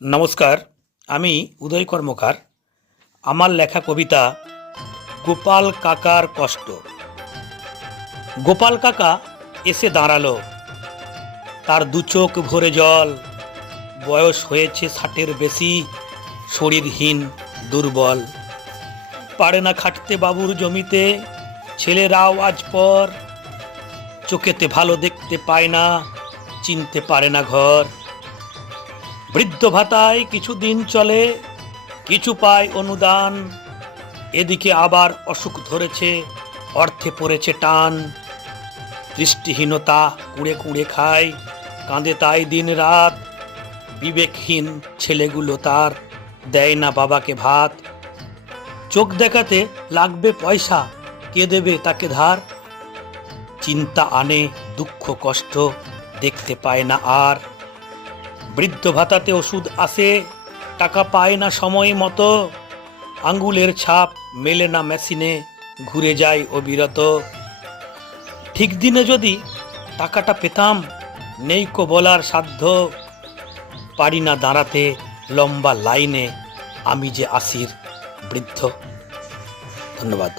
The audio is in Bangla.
নমস্কার, আমি উদয় কর্মকার। আমার লেখা কবিতা গোপাল কাকার কষ্ট। গোপাল কাকা এসে দাঁড়ালো, তার দু চোখ ভরে জল। বয়স হয়েছে 60-এর বেশি, শরীরহীন দুর্বল। পারে না খাটতে বাবুর জমিতে, ছেলেরাও আজ পর। চোখেতে ভালো দেখতে পায় না, চিনতে পারে না ঘর। বৃদ্ধ ভাতায় কিছুদিন চলে, কিছু পায় অনুদান। এদিকে আবার অসুখ ধরেছে, অর্থে পড়েছে টান। দৃষ্টিহীনতা কুড়ে কুড়ে খায়, কাঁদে তাই দিন রাত। বিবেকহীন ছেলেগুলো তার দেয় না বাবাকে ভাত। চোখ দেখাতে লাগবে পয়সা, কে দেবে তাকে ধার। চিন্তা আনে দুঃখ কষ্ট, দেখতে পায় না আর। বৃদ্ধ ভাতাতে ওষুধ আসে, টাকা পায় না সময় মতো। আঙ্গুলের ছাপ মেলে না মেশিনে, ঘুরে যায় অবিরত। ঠিক দিনে যদি টাকাটা পেতাম, নেই কো বলার সাধ্য। পারি না দাঁড়াতে লম্বা লাইনে, আমি যে আসির বৃদ্ধ। ধন্যবাদ।